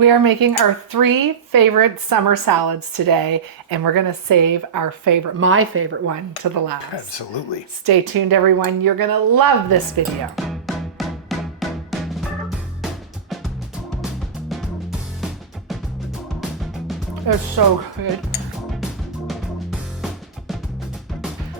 We are making our 3 favorite summer salads today, and we're gonna save my favorite one to the last. Absolutely. Stay tuned, everyone. You're gonna love this video. It's so good.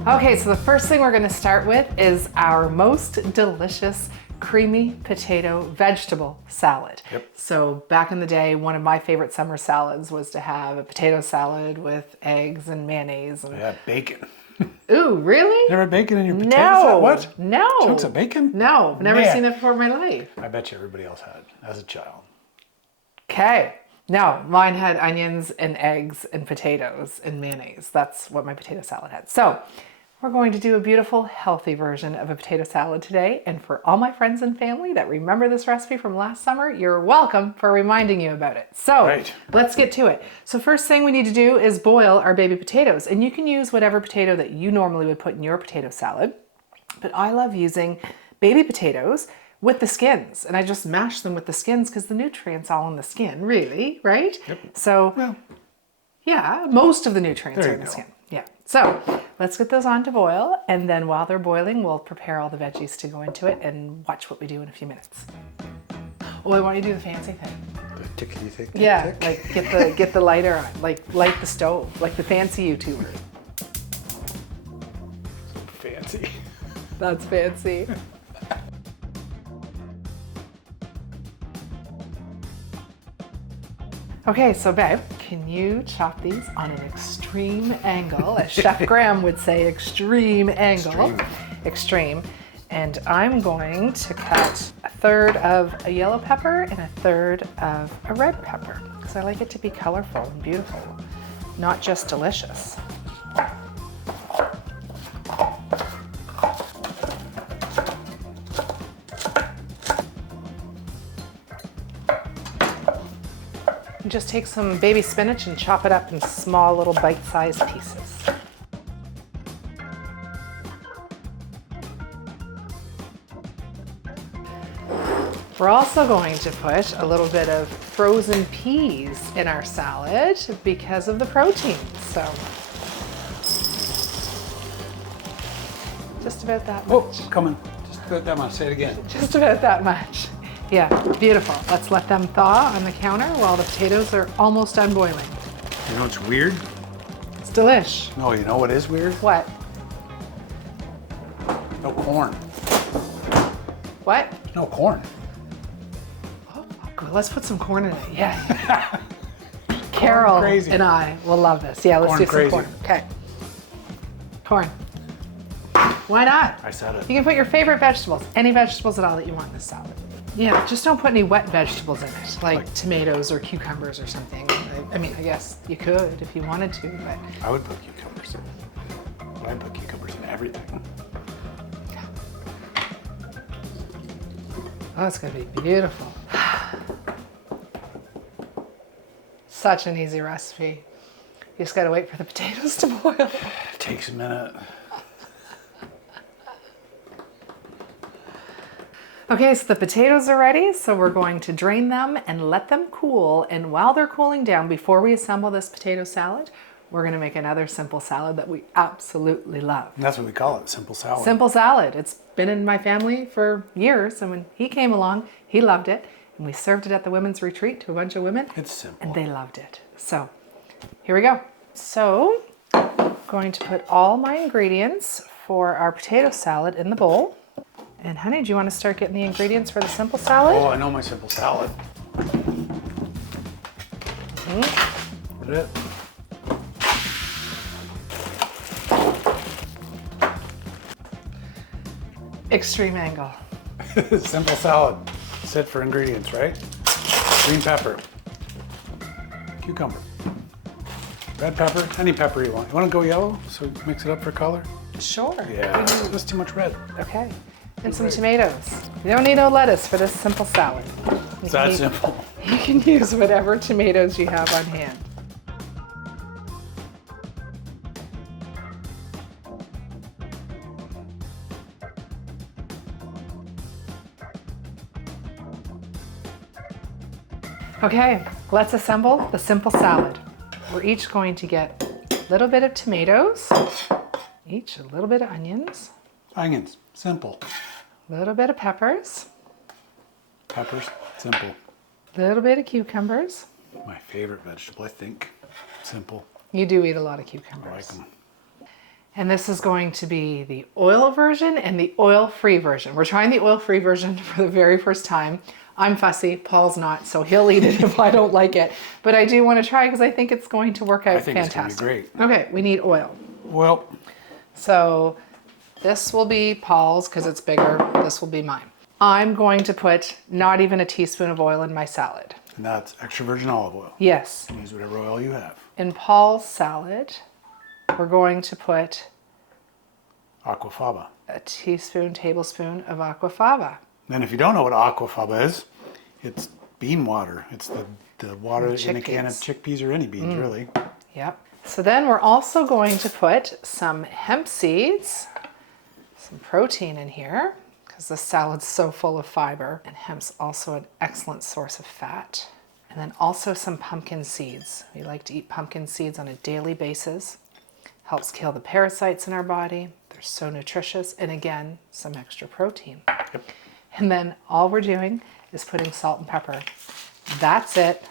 Okay, so the first thing we're gonna start with is our most delicious creamy potato vegetable salad. Yep. So back in the day, one of my favorite summer salads was to have a potato salad with eggs and mayonnaise. And... Yeah, bacon. Ooh, really? Never had bacon in your potato No. salad? What? No. Chunks of bacon? No, never Man. seen that before in my life. I bet you everybody else had as a child. Okay. No, mine had onions and eggs and potatoes and mayonnaise. That's what my potato salad had. So we're going to do a beautiful, healthy version of a potato salad today. And for all my friends and family that remember this recipe from last summer, you're welcome for reminding you about it. So Let's get to it. So first thing we need to do is boil our baby potatoes. And you can use whatever potato that you normally would put in your potato salad. But I love using baby potatoes with the skins. And I just mash them with the skins because the nutrients all in the skin, really, right? Yep. So, well, yeah, most of the nutrients are in the go. skin. Yeah. So let's get those on to boil, and then while they're boiling, we'll prepare all the veggies to go into it and watch what we do in a few minutes. Oh, I want you to do the fancy thing. The tickety tick. Yeah, like get the lighter on, like light the stove, like the fancy YouTuber. Fancy. That's fancy. Okay, so babe, can you chop these on an extreme angle? As Chef Graham would say, extreme angle. Extreme. And I'm going to cut a third of a yellow pepper and a third of a red pepper because I like it to be colorful and beautiful, not just delicious. Just take some baby spinach and chop it up in small little bite-sized pieces. We're also going to put a little bit of frozen peas in our salad because of the protein. So just about that much. Oh, coming. Just about that much. Say it again. Just about that much. Yeah, beautiful. Let's let them thaw on the counter while the potatoes are almost done boiling. You know what's weird? It's delish. No, you know what is weird? What? No corn. What? No corn. Oh, good. Let's put some corn in it. Yeah. Carol crazy. and I will love this. Yeah, let's Corn do some crazy. corn. Okay. Corn. Why not? I said it. You can put your favorite vegetables, any vegetables at all that you want in this salad. Yeah, just don't put any wet vegetables in it, like tomatoes or cucumbers or something. I mean, I guess you could if you wanted to, but... I would put cucumbers in. I'd put cucumbers in everything. Oh, it's gonna be beautiful. Such an easy recipe. You just gotta wait for the potatoes to boil. It takes a minute. Okay, so the potatoes are ready, so we're going to drain them and let them cool. And while they're cooling down, before we assemble this potato salad, we're gonna make another simple salad that we absolutely love. And that's what we call it, simple salad. Simple salad. It's been in my family for years, and when he came along, he loved it. And we served it at the women's retreat to a bunch of women. It's simple. And they loved it. So here we go. So I'm going to put all my ingredients for our potato salad in the bowl. And honey, do you want to start getting the ingredients for the simple salad? Oh, I know my simple salad. Put it. Extreme angle. Simple salad. Set for ingredients, right? Green pepper. Cucumber. Red pepper. Any pepper you want. You want to go yellow? So mix it up for color? Sure. Yeah. That's too much red. Okay. And some tomatoes. You don't need no lettuce for this simple salad. It's that simple. You can use whatever tomatoes you have on hand. Okay, let's assemble the simple salad. We're each going to get a little bit of tomatoes, each a little bit of onions, Onions, simple. a little bit of peppers, Peppers, simple. a little bit of cucumbers. My favorite vegetable, I think. Simple. You do eat a lot of I cucumbers. like them. And this is going to be the oil version and the oil-free version. We're trying the oil-free version for the very first time. I'm fussy, Paul's not, so he'll eat it if I don't like it. But I do want to try because I think it's going to work out I think fantastic. it's going to be great. Okay, we need oil. Well, So this will be Paul's because it's bigger. This will be mine. I'm going to put not even a teaspoon of oil in my salad. and that's extra virgin olive oil. Yes. Use whatever oil you have. In Paul's salad, we're going to put Aquafaba. a tablespoon of aquafaba. Then if you don't know what aquafaba is, it's bean water. It's the water in a can of chickpeas or any beans, really. Yep. So then we're also going to put some hemp seeds, some protein in here, because the salad's so full of fiber. And hemp's also an excellent source of fat. And then also some pumpkin seeds. We like to eat pumpkin seeds on a daily basis. Helps kill the parasites in our body. They're so nutritious. And again, some extra protein. Yep. And then all we're doing is putting salt and pepper. That's it.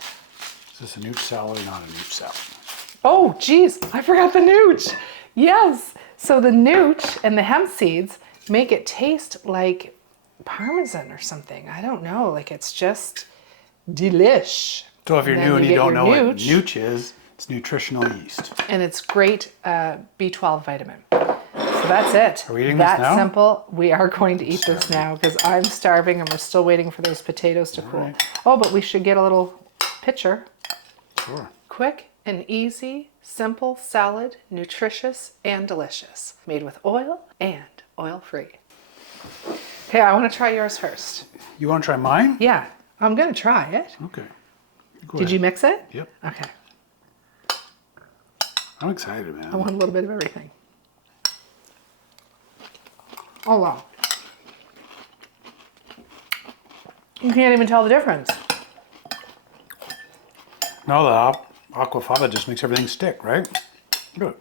Is this a nooch salad or not a nooch salad? Oh, geez, I forgot the nooch. Yes. So the nooch and the hemp seeds make it taste like Parmesan or something. I don't know. Like it's just delish. So if you're And then new and you you get don't your know what nooch. nooch is, it's nutritional yeast. And it's great B12 vitamin. So that's it. Are we eating this that now? simple. We are going to eat this now because I'm starving and we're still waiting for those potatoes to cool. right. Oh, but we should get a little picture. Sure. Quick and easy, simple salad, nutritious and delicious. Made with oil and oil-free. Okay, I want to try yours first. You want to try mine? Yeah, I'm going to try it. Okay. Go Did ahead. you mix it? Yep. Okay. I'm excited, man. I want a little bit of everything. Oh, wow. You can't even tell the difference. No, the aquafaba just makes everything stick, right? Good.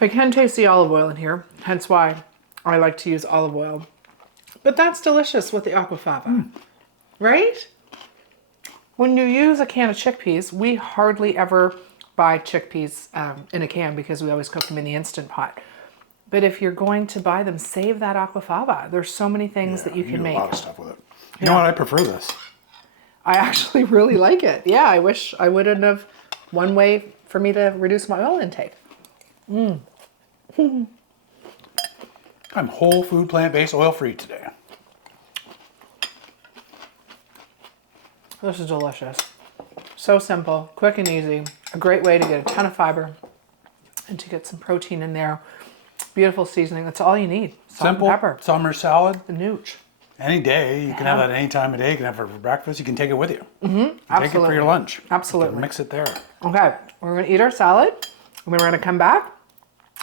I can taste the olive oil in here, hence why I like to use olive oil. But that's delicious with the aquafaba, right? When you use a can of chickpeas, we hardly ever buy chickpeas in a can because we always cook them in the Instant Pot. But if you're going to buy them, save that aquafaba. There's so many things that you can do make. a lot of stuff with it. You know what? I prefer this. I actually really like it. Yeah, I wish I wouldn't have one way for me to reduce my oil intake. I'm whole food, plant-based, oil-free today. This is delicious. So simple, quick and easy. A great way to get a ton of fiber and to get some protein in there. Beautiful seasoning. That's all you need. Salt Simple, and pepper. summer salad. The nooch. Any day. You can have that any time of day. You can have it for breakfast. You can take it with you. Take it Absolutely. for your lunch. Absolutely. You can mix it there. Okay, we're gonna eat our salad and then we're gonna come back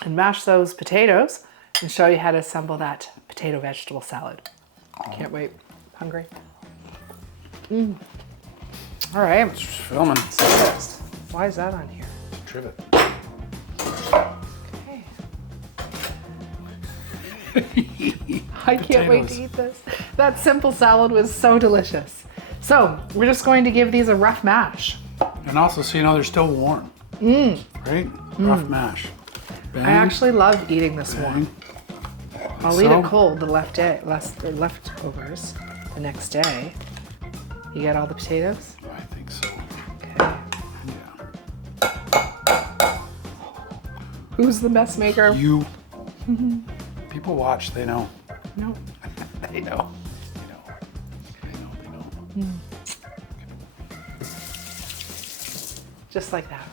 and mash those potatoes and show you how to assemble that potato vegetable salad. Can't wait. Hungry. All right. It's filming. Why is that on here? Trivet. Okay. I can't wait to Potatoes. eat this. That simple salad was so delicious. So we're just going to give these a rough mash. And also, so you know, they're still warm. Right? Rough mash. Bang, I actually love eating this warm. bang. I'll eat So? it cold the leftovers the next day. You get all the potatoes? I think so. Okay. Yeah. Who's the mess maker? You. People watch. They know. No. They know. They know. Just like that.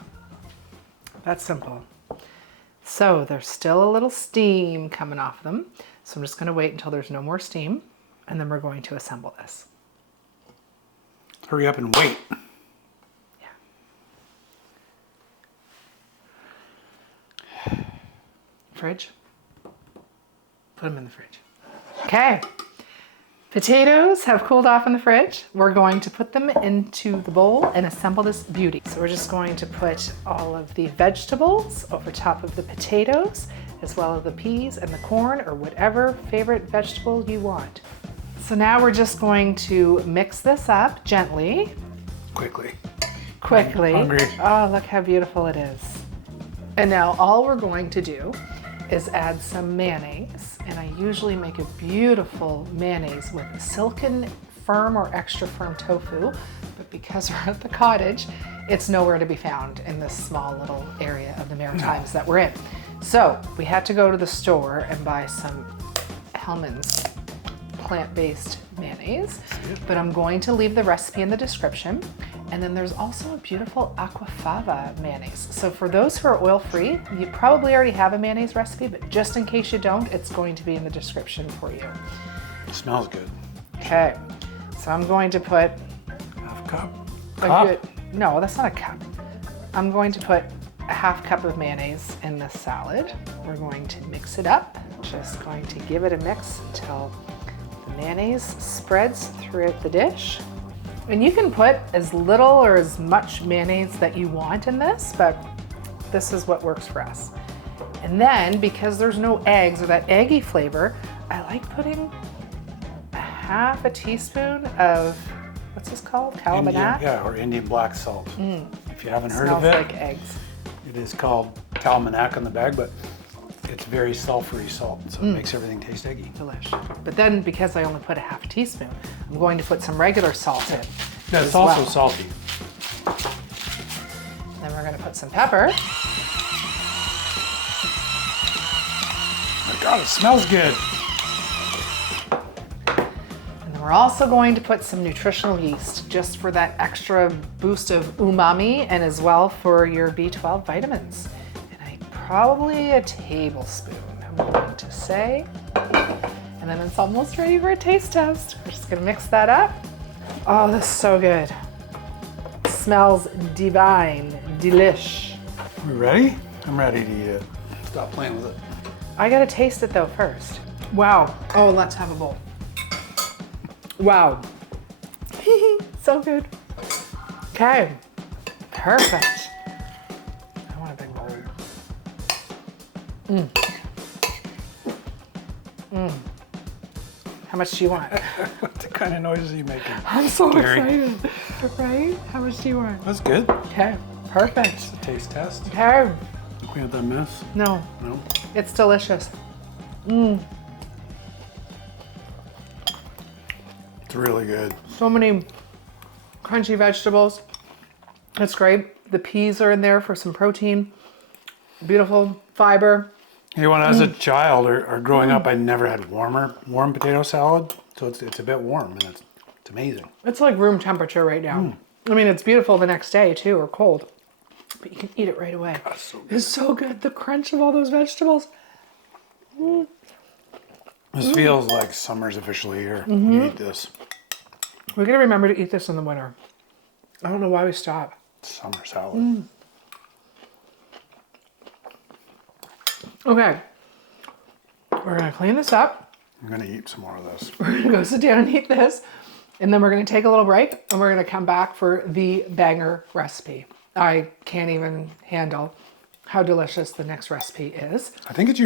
That's simple. So there's still a little steam coming off them. So I'm just going to wait until there's no more steam and then we're going to assemble this. Hurry up and wait. Yeah. Fridge. Put them in the fridge. Okay. Potatoes have cooled off in the fridge. We're going to put them into the bowl and assemble this beauty. So we're just going to put all of the vegetables over top of the potatoes, as well as the peas and the corn, or whatever favorite vegetable you want. So now we're just going to mix this up gently. Quickly. Quickly. I'm hungry. Oh, look how beautiful it is. And now all we're going to do is add some mayonnaise. And I usually make a beautiful mayonnaise with silken, firm, or extra firm tofu. But because we're at the cottage, it's nowhere to be found in this small little area of the Maritimes that we're in. So we had to go to the store and buy some Hellmann's plant-based mayonnaise, but I'm going to leave the recipe in the description. And then there's also a beautiful aquafaba mayonnaise. So for those who are oil-free, you probably already have a mayonnaise recipe, but just in case you don't, it's going to be in the description for you. It smells good. Okay, so I'm going to put Half cup. no, that's not a cup. I'm going to put a half cup of mayonnaise in this salad. We're going to mix it up. Just going to give it a mix until the mayonnaise spreads throughout the dish. And you can put as little or as much mayonnaise that you want in this, but this is what works for us. And then, because there's no eggs or that eggy flavor, I like putting a half a teaspoon of, what's this called? Calamanat? Or Indian black salt. If you haven't heard of Smells it, like eggs. it is called Calamanat on the bag, but it's very sulfury salt, so it makes everything taste eggy. Delish. But then, because I only put a half a teaspoon, I'm going to put some regular salt in. Yeah, it's as also well. salty. Then we're going to put some pepper. My God, it smells good. And then we're also going to put some nutritional yeast just for that extra boost of umami and as well for your B12 vitamins. Probably a tablespoon, I'm going to say. And then it's almost ready for a taste test. We're just gonna mix that up. Oh, this is so good. It smells divine, delish. We ready? I'm ready to eat it. Stop playing with it. I gotta taste it though first. Wow. Oh, let's have a bowl. Wow. So good. Okay, perfect. I want a big bowl. How much do you want? What kind of noises are you making? I'm so Gary? excited, right? How much do you want? That's good. Okay, perfect. It's a taste test. Okay, We have that mess? no, No. it's delicious. It's really good. So many crunchy vegetables. It's great. The peas are in there for some protein. Beautiful fiber. You know, when I was a child or growing up, I never had warm potato salad. So it's a bit warm and it's amazing. It's like room temperature right now. I mean, it's beautiful the next day too, or cold. But you can eat it right away. That's so good. It's so good. The crunch of all those vegetables. This feels like summer's officially here. You eat this. We're gonna remember to eat this in the winter. I don't know why we stop. Summer salad. Okay, we're gonna clean this up. I'm gonna eat some more of this. We're gonna go sit down and eat this, and then we're gonna take a little break, and we're gonna come back for the banger recipe. I can't even handle how delicious the next recipe is. I think it's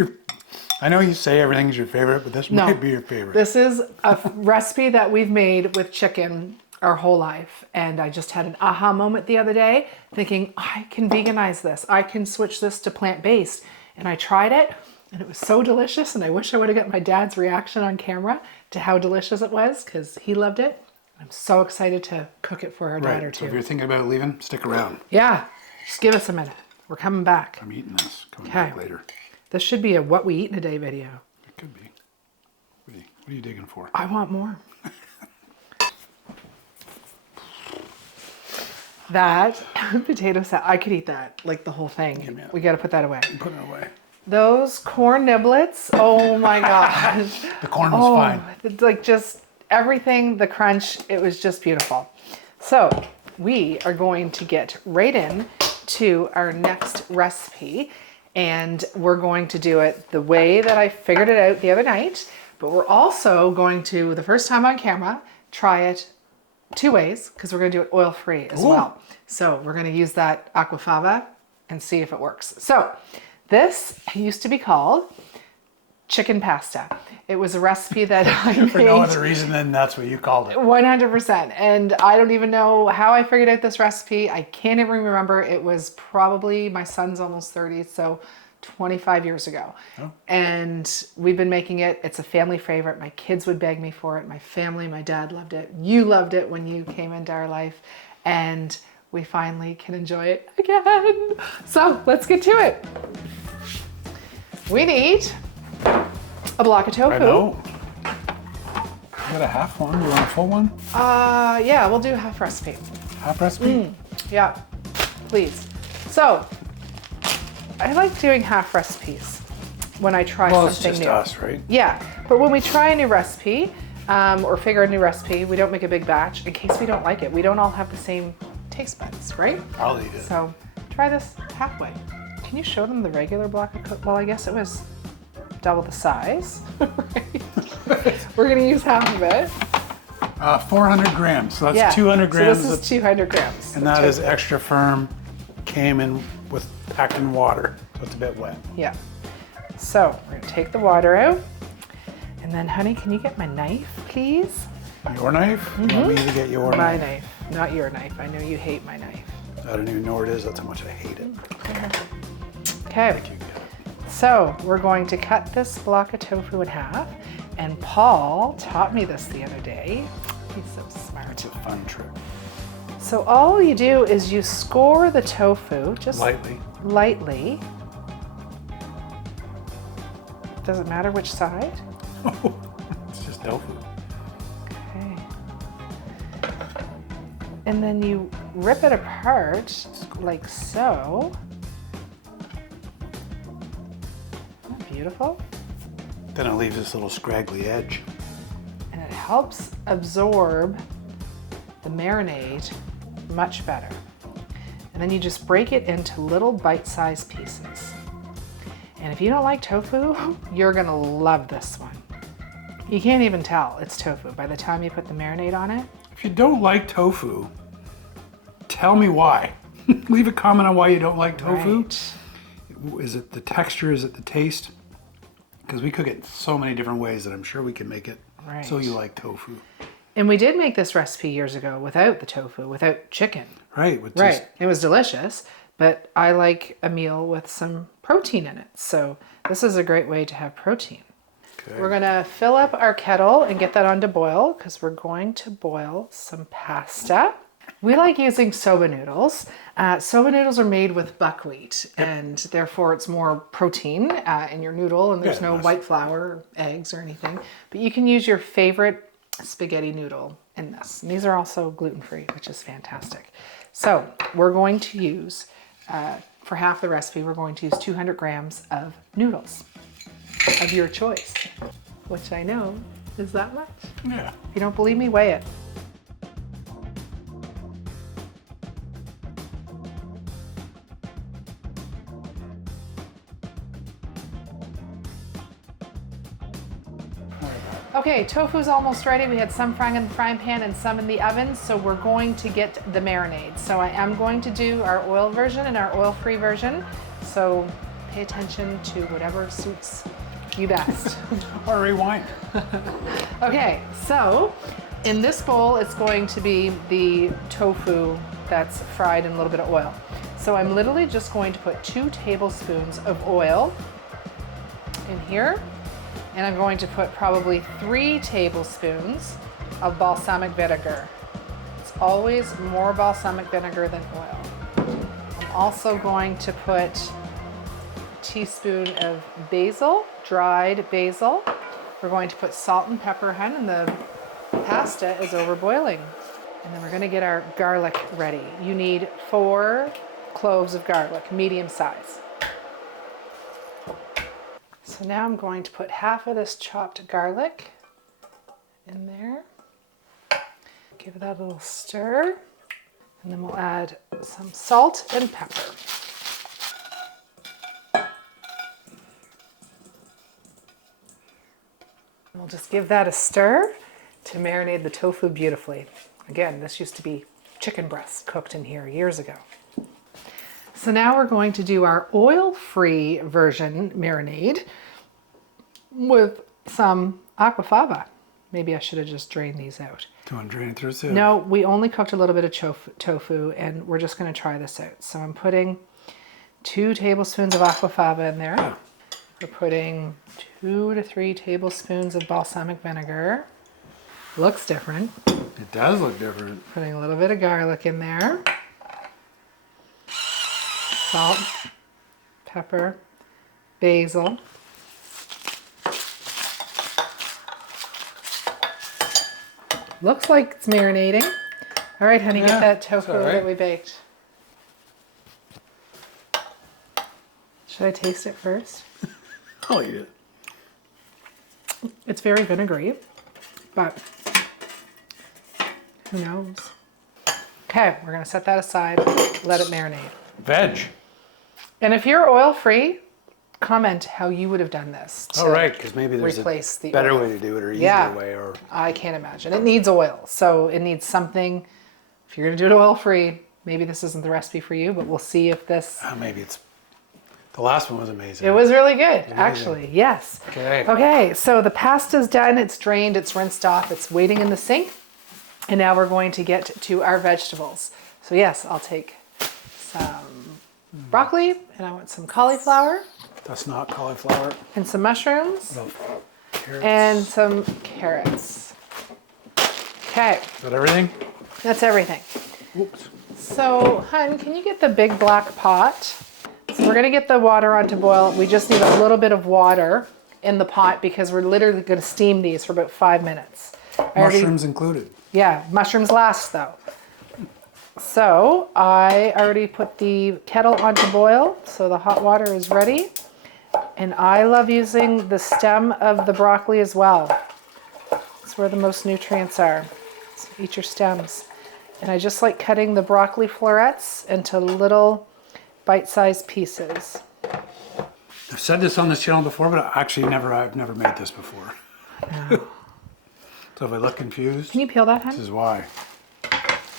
I know you say everything's your favorite, but this might be your favorite. This is a recipe that we've made with chicken our whole life, and I just had an aha moment the other day thinking, I can veganize this. I can switch this to plant-based. And I tried it, and it was so delicious, and I wish I would have got my dad's reaction on camera to how delicious it was, because he loved it. I'm so excited to cook it for our daughter So if too. you're thinking about leaving, stick around. Yeah, just give us a minute. We're coming back. I'm eating this. Coming Okay. back later. This should be a what we eat in a day video. It could be. What are you digging for? I want more. That potato salad, I could eat that, like the whole thing. We got to put that away. Put it away. Those corn niblets, oh my gosh. The corn was fine. It's like just everything, the crunch, it was just beautiful. So we are going to get right in to our next recipe, and we're going to do it the way that I figured it out the other night. But we're also going to, the first time on camera, try it 2 ways because we're going to do it oil-free as well. So we're going to use that aquafaba and see if it works. So this used to be called chicken pasta. It was a recipe that I made. For no other reason than that's what you called it. 100%. And I don't even know how I figured out this recipe. I can't even remember. It was probably, my son's almost 30, so 25 years ago. Oh. And we've been making it. It's a family favorite. My kids would beg me for it. My family, my dad loved it. You loved it when you came into our life. And we finally can enjoy it again. So let's get to it. We need a block of tofu. I know. You got a half one? You want a full one? Yeah, we'll do a half recipe. Half recipe? Yeah, please. So, I like doing half recipes when I try something new. Well, it's just us, right? Yeah, but when we try a new recipe or figure a new recipe, we don't make a big batch in case we don't like it. We don't all have the same taste buds, right? I'll eat it. So, try this halfway. Can you show them the regular block of cook? Well, I guess it was double the size. We're gonna use half of it. 400 grams, so that's 200 grams. So this is 200 grams. And that is extra firm, came in with packed in water, so it's a bit wet. Yeah. So we're gonna take the water out. And then honey, can you get my knife, please? Your knife? You want me to get your My knife? knife, not your knife. I know you hate my knife. I don't even know where it is, that's how much I hate it. Okay. So we're going to cut this block of tofu in half. And Paul taught me this the other day. He's so smart. It's a fun trick. So all you do is you score the tofu just lightly. Does it matter which side? It's just tofu. Okay. And then you rip it apart like so. Isn't that beautiful? Then it leaves this little scraggly edge. And it helps absorb the marinade much better. And then you just break it into little bite-sized pieces. And if you don't like tofu, you're gonna love this one. You can't even tell it's tofu by the time you put the marinade on it. If you don't like tofu, tell me why. Leave a comment on why you don't like tofu. Right. Is it the texture? Is it the taste? Because we cook it so many different ways that I'm sure we can make it so you like tofu. And we did make this recipe years ago without the tofu, without chicken. Right. It was delicious, but I like a meal with some protein in it. So this is a great way to have protein. Okay. We're gonna fill up our kettle and get that on to boil because we're going to boil some pasta. We like using soba noodles. Soba noodles are made with buckwheat, and therefore it's more protein in your noodle, and there's no white flour, eggs, or anything. But you can use your favorite spaghetti noodle in this. And these are also gluten-free, which is fantastic. So we're going to use, for half the recipe, we're going to use 200 grams of noodles of your choice, which I know is that much. Yeah. If you don't believe me, weigh it. Okay, tofu's almost ready. We had some frying in the frying pan and some in the oven, so we're going to get the marinade. So I am going to do our oil version and our oil-free version, so pay attention to whatever suits you best. Or rewind. Okay, so in this bowl, it's going to be the tofu that's fried in a little bit of oil. So I'm literally just going to put 2 tablespoons of oil in here. And I'm going to put probably 3 tablespoons of balsamic vinegar. It's always more balsamic vinegar than oil. I'm also going to put a teaspoon of basil, dried basil. We're going to put salt and pepper, and the pasta is over boiling. And then we're gonna get our garlic ready. You need 4 cloves of garlic, medium size. So now I'm going to put half of this chopped garlic in there. Give that a little stir. And then we'll add some salt and pepper. We'll we'll just give that a stir to marinate the tofu beautifully. Again, this used to be chicken breast cooked in here years ago. So now we're going to do our oil-free version marinade with some aquafaba. Maybe I should have just drained these out. Do you want to drain it through a sieve? No, we only cooked a little bit of tofu and we're just going to try this out. So I'm putting 2 tablespoons of aquafaba in there. Oh. We're putting 2 to 3 tablespoons of balsamic vinegar. Looks different. It does look different. Putting a little bit of garlic in there. Salt, pepper, basil. Looks like it's marinating. All right, honey, Yeah, get that tofu it's all right. that we baked. Should I taste it first? I'll eat it. It's very vinegary, but who knows? Okay, we're gonna set that aside, let it marinate. Veg. And if you're oil-free, comment how you would have done this. Oh, right, because maybe there's replace a the better oil. way to do it or easier Yeah. way. Or I can't imagine. It needs oil, so it needs something. If you're gonna do it oil-free, maybe this isn't the recipe for you, but we'll see if this... maybe it's... The last one was amazing. It was really good, actually, yes. Okay. Okay, so the pasta's done, it's drained, it's rinsed off, it's waiting in the sink. And now we're going to get to our vegetables. So yes, I'll take some broccoli, and I want some cauliflower, That's not cauliflower. and some mushrooms, Carrots. and some carrots. Okay, Is that everything? that's everything. Oops. So, hun, can you get the big black pot? So we're gonna get the water on to boil. We just need a little bit of water in the pot because we're literally gonna steam these for about 5 minutes. Mushrooms included. Yeah, mushrooms last though. So I already put the kettle on to boil, so the hot water is ready. And I love using the stem of the broccoli as well. It's where the most nutrients are. So eat your stems. And I just like cutting the broccoli florets into little bite-sized pieces. I've said this on this channel before, but I've never made this before. No. So if I look confused, Can you peel that, this hun? is why.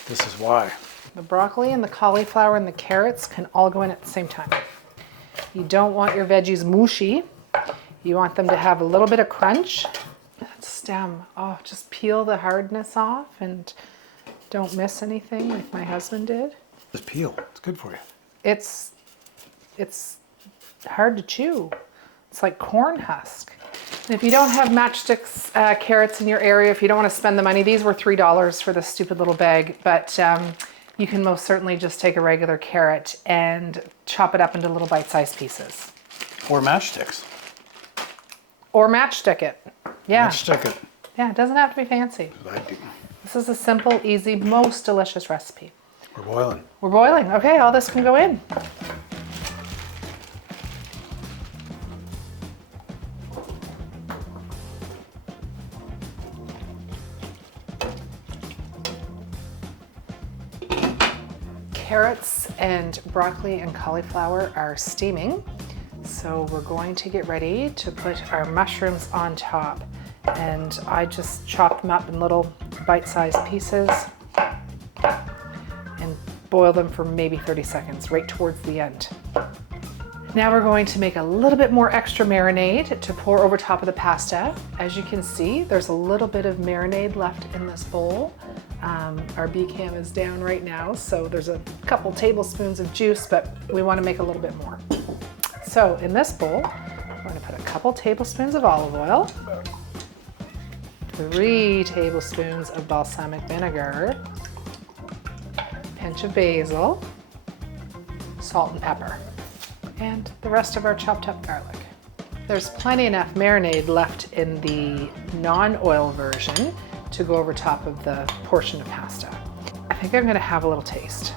This is why. The broccoli and the cauliflower and the carrots can all go in at the same time. You don't want your veggies mushy. You want them to have a little bit of crunch. That stem, oh, just peel the hardness off and don't miss anything like my husband did. Just peel. It's good for you. It's hard to chew. It's like corn husk. And if you don't have matchsticks carrots in your area, if you don't want to spend the money, these were $3 for this stupid little bag, but you can most certainly just take a regular carrot and chop it up into little bite-sized pieces. Or matchsticks. Or matchstick it. Yeah. Matchstick it. Yeah, it doesn't have to be fancy. I do. This is a simple, easy, most delicious recipe. We're boiling. We're boiling. Okay, all this can go in. Carrots and broccoli and cauliflower are steaming. So we're going to get ready to put our mushrooms on top. And I just chop them up in little bite-sized pieces and boil them for maybe 30 seconds, right towards the end. Now we're going to make a little bit more extra marinade to pour over top of the pasta. As you can see, there's a little bit of marinade left in this bowl. Our B-cam is down right now, so there's a couple tablespoons of juice, but we want to make a little bit more. So in this bowl, we're going to put a couple tablespoons of olive oil, 3 tablespoons of balsamic vinegar, pinch of basil, salt and pepper, and the rest of our chopped up garlic. There's plenty enough marinade left in the non-oil version to go over top of the portion of pasta. I think I'm gonna have a little taste.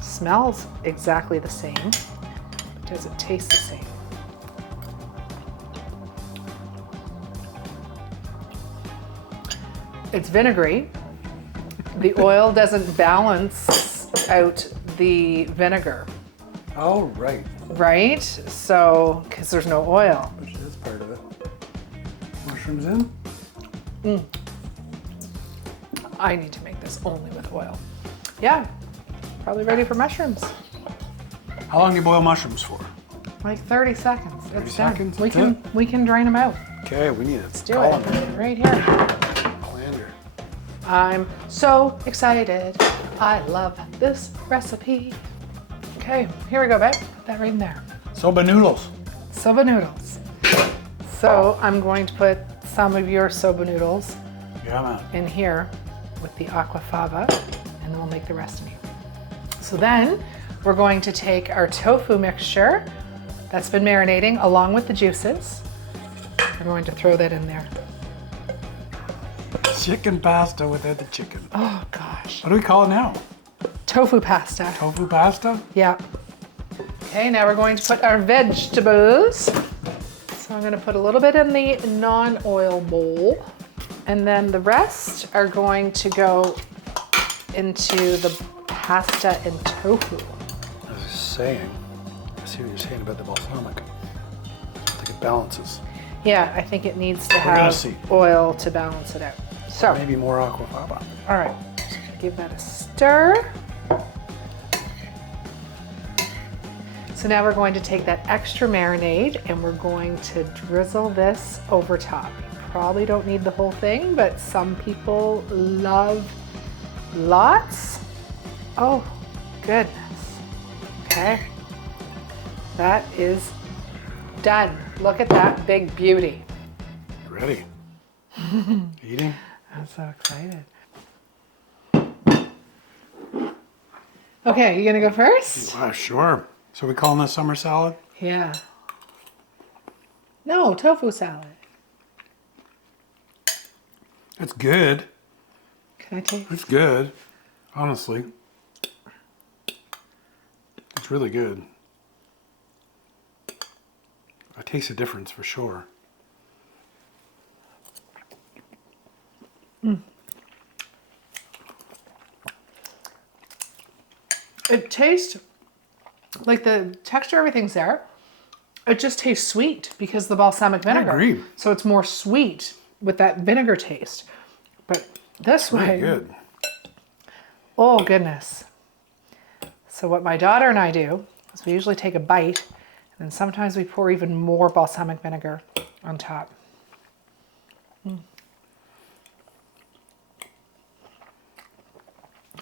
Smells exactly the same, but does it taste the same? It's vinegary. The oil doesn't balance out the vinegar, Oh, right. right? So, because there's no oil. Which is part of it. Mushrooms in. I need to make this only with oil. Yeah, probably ready for mushrooms. How long do you boil mushrooms for? Like 30 seconds. 30 It's done. seconds? We can drain them out. Okay, we need it. Let's do it right here. Colander. I'm so excited. I love this recipe. Okay, here we go, babe. Put that right in there. Soba noodles. Soba noodles. So I'm going to put some of your soba noodles Yeah, man. in here with the aquafaba, and then we'll make the rest in here. So then we're going to take our tofu mixture that's been marinating along with the juices. We're going to throw that in there. Chicken pasta without the chicken. Oh gosh. What do we call it now? Tofu pasta. Tofu pasta? Yeah. Okay, now we're going to put our vegetables. So I'm going to put a little bit in the non-oil bowl, and then the rest are going to go into the pasta and tofu. I was saying, I see what you're saying about the balsamic. I think it balances. Yeah, I think it needs to gonna have see. oil to balance it out. So, Maybe more aquafaba. all right, just gonna give that a stir. So now we're going to take that extra marinade and we're going to drizzle this over top. You probably don't need the whole thing, but some people love lots. Oh, goodness. Okay, that is done. Look at that big beauty. Ready. Eating? I'm so excited. Okay, you gonna go first? Sure. So we calling this summer salad? Yeah. No, tofu salad. It's good. Can I taste? It's good. Honestly. It's really good. I taste the difference for sure. It tastes like the texture, everything's there. It just tastes sweet because the balsamic vinegar. agree. So it's more sweet with that vinegar taste. But this way, Really good. oh goodness. So what my daughter and I do is we usually take a bite and then sometimes we pour even more balsamic vinegar on top.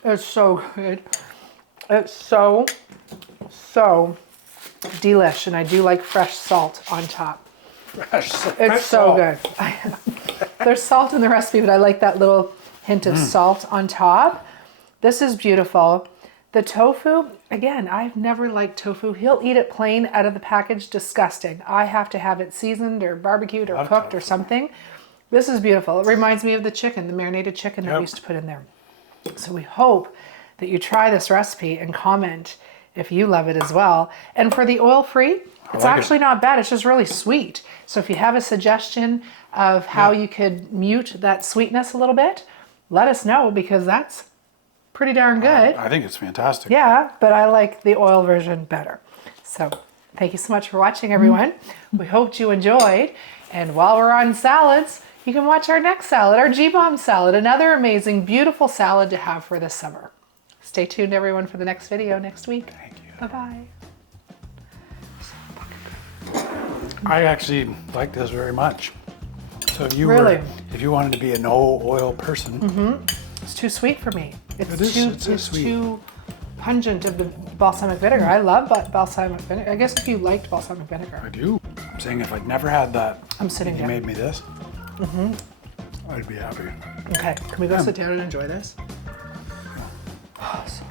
It's so good. It's so delish, and I do like fresh salt on top. It's so good. There's salt in the recipe, but I like that little hint of salt on top. This is beautiful. The tofu, again, I've never liked tofu. He'll eat it plain out of the package, disgusting. I have to have it seasoned or barbecued or cooked or something. This is beautiful. It reminds me of the chicken, the marinated chicken that we used to put in there. So we hope that you try this recipe and comment if you love it as well. And for the oil-free, it's actually not bad. It's just really sweet. So if you have a suggestion of how you could mute that sweetness a little bit, let us know, because that's pretty darn good. I think it's fantastic. Yeah, but I like the oil version better. So thank you so much for watching, everyone. We hoped you enjoyed. And while we're on salads, you can watch our next salad, our G-Bomb salad, another amazing, beautiful salad to have for this summer. Stay tuned, everyone, for the next video next week. Thank you. Bye-bye. I actually like this very much. So if you if you wanted to be a no oil person, It's too sweet for me. It's sweet. too pungent of the balsamic vinegar. I love balsamic vinegar. I guess if you liked balsamic vinegar. I do. I'm saying if I'd never had that, I'm sitting you down. made me this, I'd be happy. Okay, can we go sit down and enjoy this? Oh, so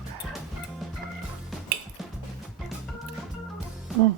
good.